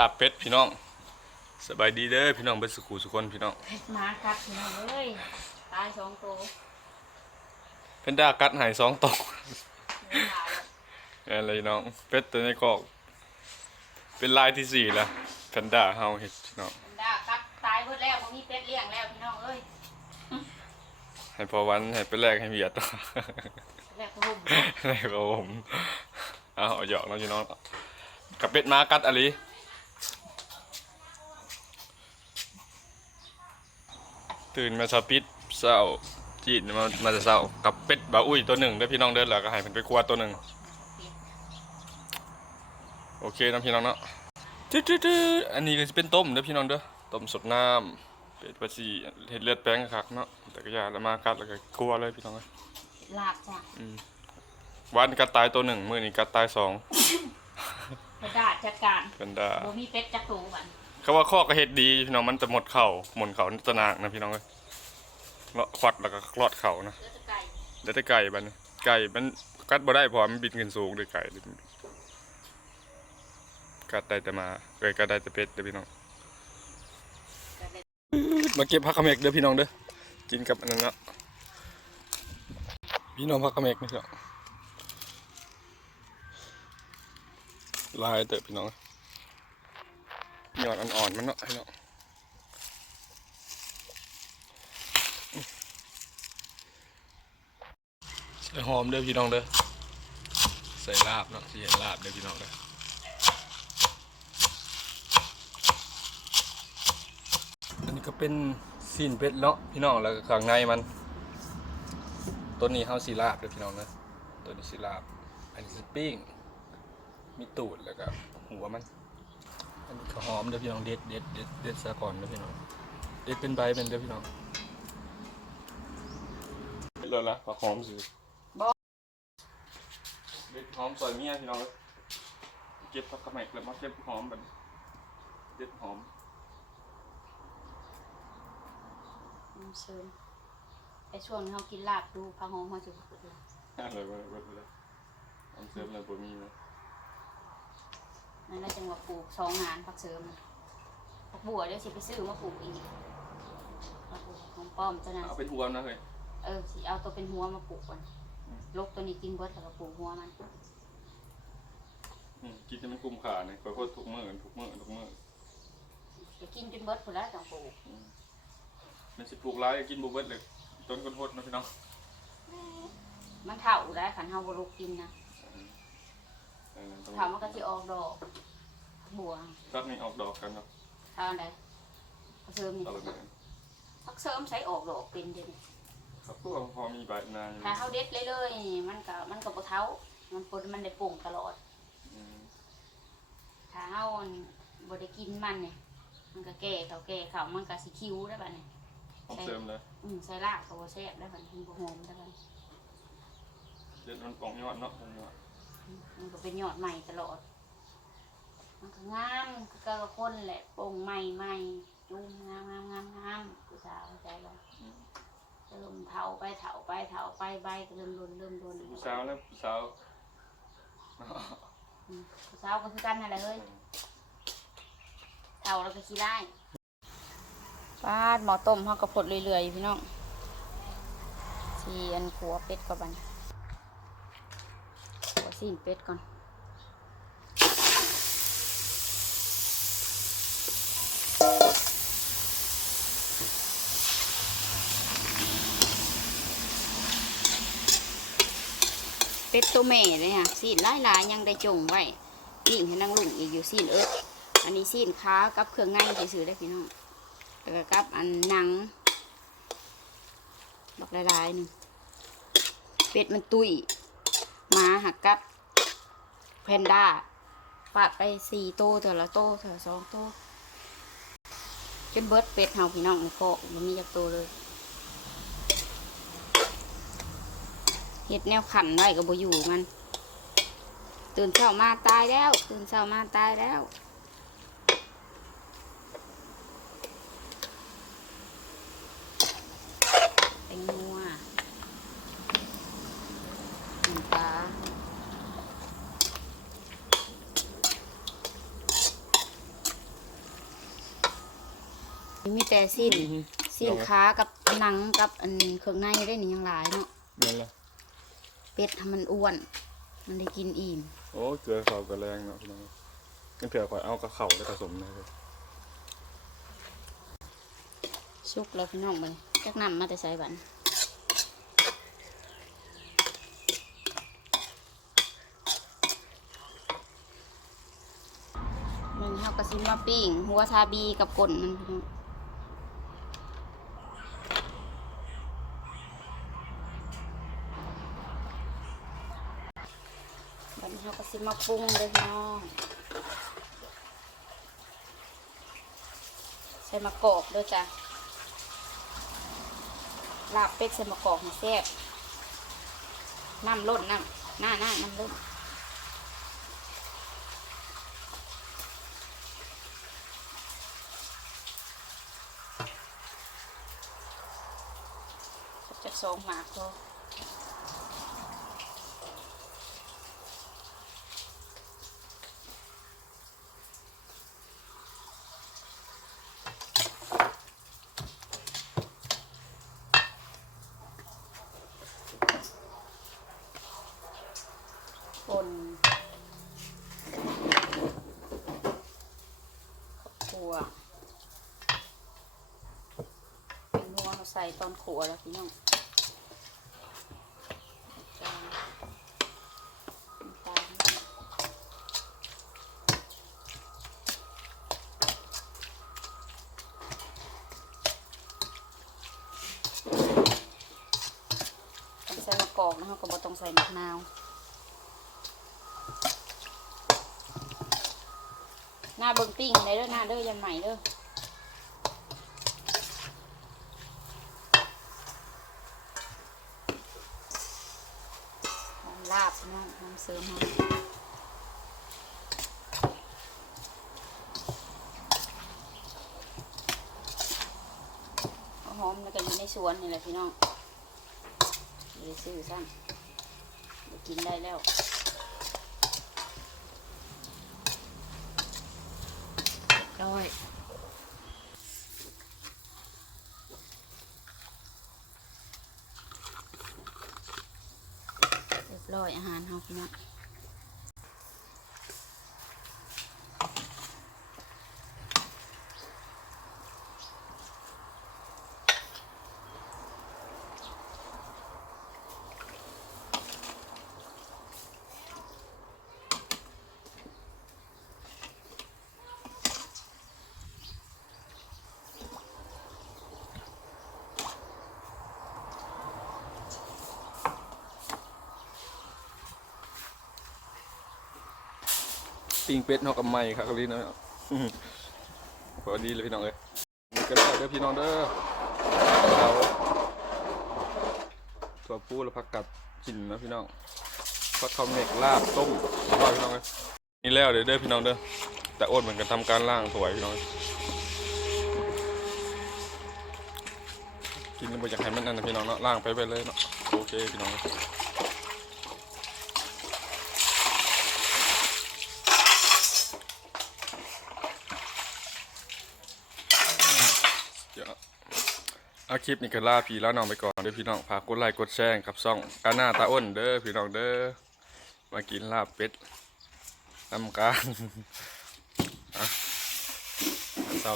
ลาบเป็ดพี่น้อง สบายดีเด้อพี่น้องเบิดสุขุสุคนพี่น้องหมากัดพี่น้องเอ้ยตายสองตัวเพนด้ากัดใหายสองตกเนื้อตายแล้วอะไรน้องเป็ดตัวนี้ก็เป็นลายที่สี่แล้วเพนด้าเฮาเห็ดพี่น้องมันด่ากัดตายหมดแล้วบ่มีเป็ดเลี้ยงแล้วพี่น้องเอ้ยให้พอวันให้เป็นแรกให้เบียดแรกก็หุ่มให้พอผมเอาเอาหยอกเน้องพี่น้องกับเป็ดมากัดอะไร ตื่นมาสปิดเศร้าจีนมามาจะเศร้ากับเป็ดบาอุ้ยตัวหนึ่งเด้อพี่น้องเด้อแล้วก็ให้เพิ่นไปครัวตัวหนึ่งโอเคนะพี่น้องเนาะจืดๆๆอันนี้ก็จะเป็นต้มเด้อพี่น้องเด้อต้มสดน้ำเป็ดปลาซีเห็ดเลือดแป้งคักเนาะแต่ก็อย่าแล้วมากัดแล้วก็กลัวเลยพี่น้องเอ้ยลากจ้ะวันกัดตายตัวหนึ่งมื้อนี้กัดตายสองกระดาษจัดการเป็นดาบ่มีเป็ดจักตัวบัด เขาว่าข้อก็เห็ดดีพี่น้องมันจะหมดเข่าหมดเข่าจะนากนะพี่น้องเอ้ยเลาะควัดแล้วก็คลอดเข่านะเหลือแต่ไก่เดี๋ยวแต่ไก่บัดนี้ไก่มันกัดบ่ได้เพอมันบินขึ้นสูงด้วยไก่กัดได้แต่มาเอ้ยกัดได้แต่เป็ดเด้อพี่น้องก็ได้มาเก็บผักขะเมกเด้อพี่น้องเด้อกินกับอันนั้นเนาะพี่น้องผักขะเมกนี่เนาะลายเตอะพี่น้อง หยอดอ่อนๆมันเนาะพี่น้องใส่หอมเด้อพี่น้องเด้อใส่ลาบเนาะสิเห็นลาบเด้อพี่น้องเด้ออันนี้ก็เป็นซีนเป็ดเนาะพี่น้องแล้วก็ข้างในมันตัวนี้เฮาสีลาบเด้อพี่น้องเด้อตัวนี้สีลาบ อันนี้สิปิ้งมีตูดแล้วก็หัวมัน อันนี้ก็หอมเด้อพี่น้องเด็ดเด็ดเด็ดเด็ดซะก่อนเด้อพี่น้องเด็ดเป็นใบเป็นเด้อพี่น้องเด็ดเลยละผักหอมสิเด็ดหอมซอยเมียพี่น้องเอ้ยเก็บผักกระแมกแล้วมาเก็บหอมแบบเด็ดหอมน้ำเสริมไอ้ช่วงนี้เฮากินลาบดูพะหอมเฮาสิบ่เกิดเลยอะไรวะวะวะหอมเสริมอะไรบ่มีเลย นั่นแหละจังหวะปลูกสองงานผักเสริมผักบัวเดี๋ยวสิไปซื้อมาปลูกอีกผักบัวของป้อมจะนั้นเอาเป็นหัวนะเฮ้ยเออสิเอาตัวเป็นหัวมาปลูกก่อนลกตัวนี้กินเบิดแล้วก็ปลูกหัวมันอืมกินจะมันกุมขาเนี่ยคอยๆทุกมื้อทุกมื้อทุกมื้อจะกินจนเบิดพุ่นแล้วจังปลูกมันสิปลูกร้ายกินบ่เบิดเลยต้นคนโหดนะพี่น้องมันเฒ่าได้คันเฮาบ่ลูกกินนะ เออต้องเฒ่ามันก็สิออกดอกบัวรักนี่ออกดอกกันเนาะเท่าอันใดผักเสริมนี่เอาเลยนะผักเสริมใช้ออกดอกเป็นเด้นี่ครับพวกพอมีใบนาอยู่ถ้าเฮาเด็ดเลยเลยนี่มันก็มันก็บ่เฒ่ามันปนมันได้โป่งตลอด อืมถ้าเฮาบ่ได้กินมันเนี่ย มันก็แก่เขาแก่เขามันก็สิคิ้วได้บัดนี้ของเสริมเลยอืมใส่ลาบก็บ่แซ่บได้บัดนี้มันบ่หอมได้บัดนี้เด็ดมันปองยอดเนาะปองยอด มันก็เป็นยอดใหม่ตลอด มันก็งามคือก็คนแหละโป่งใหม่ใหม่จุ่มงามงามงามงามผู้สาวใจว่าอืมเริ่มเถาไปเถาไปเถาไปใบก็เริ่มรุนเริ่มรุนผู้สาวแล้วผู้สาวอืมผู้สาวก็คือกันนั่นแหละเฮ้ยเถาแล้วก็ขี้ได้ปาดหมอต้มเขากระพดเรื่อยๆพี่น้องสีอันขัวเป็ดก่อนบัดนขัว ซีนเป็ดก่อน เป็ดตัวแม่เลยค่ะซีนหลายๆยังได้จงไว้ยิ่ให้นั่งลุงอีกอยู่ซีนเอิร์อันนี้ซีนขากับเครื่องในซื้อได้พี่น้องแล้วก็กับอันหนังบักหลายๆหนึ่งเป็ดมันตุยมาหักกัด แพนด้าปาดไปสี่โตเถอะละโตเถอะสองโตจนเบิดเป็ดเฮาพี่น้องในโคกมันมีจากโตเลยเห็ดแนวขันไว้กับบอยู่มัน ตื่นเช้ามาตายแล้ว ตื่นเช้ามาตายแล้ว เป็นงัวน้ำปลา มีแต่สิ้นอือฮึสิ้นขากับหนังกับอันเครื่องในได้นี่ยังหลายเนาะนั่นล่ะเป็ดให้มันอ้วน มันได้กินอิ่มโอ้เกลือเขาก็แรงเนาะพี่น้องนี่เผื่อข่อยเอากับเข่าวได้ผสมนะครับสุกแล้วพี่น้องมันจักน้ำมาแต่ใส่บันมันเฮาก็สิมาปิ้งหัวซาบีกับก้นมันพี่น้อง นี้เฮาก็สิมาปรุงเลยน้องใส่มะกอกด้วยจ้ะลาบเป็ดใส่มะกอกให้แซ่บน้ำล้นน้ำหน้าหน้าน้ำล้นจะสองหมากพอคนัวเป็นนัวเราใส่ตอนขัวแล้วพี่น้องจานน้ำตาลต้องใส่มะกอกนะคะก็บ่ต้องใส่มะนาว หน้าเบิ่งปิ้งอะไรเด้อหน้าเด้อยันใหม่เด้อหอมลาบน้องหอมเสริมหอมหอมแล้วก็อยู่ในสวนนี่แหละพี่น้องไม่ได้ซื้อซ้ำกินได้แล้ว ร้อยเรียบร้อยอาหารเฮาพี่น้อง ปิ้งเป็ดเนาะกับไม้ครับกะลีเนาะอื้อหือพอดีเลยพี่น้องเอ้ยนี่ก็ได้เด้อพี่น้องเด้อเราถั่วปูและผักกัดกินนะพี่น้องผักข้าวเหน็กลาบต้มอร่อยพี่น้องเอ้ยนี่แล้วเด้อเด้อพี่น้องเด้อแต่อ้นเหมือนกันทำการล่างถวยพี่น้องเอ้ยกินแล้วอยากให้มันนั่นนะพี่น้องเนาะล่างไปไปเลยเนาะโอเคพี่น้อง เอาคลิปนี้ก็ลาพี่แล้วน้องไปก่อนเด้อพี่น้องฝากกดไลค์กดแชร์กับซ่องกาหน้าตาอ้นเด้อพี่น้องเด้อมากินลาบเป็ดนำการอะเศร้า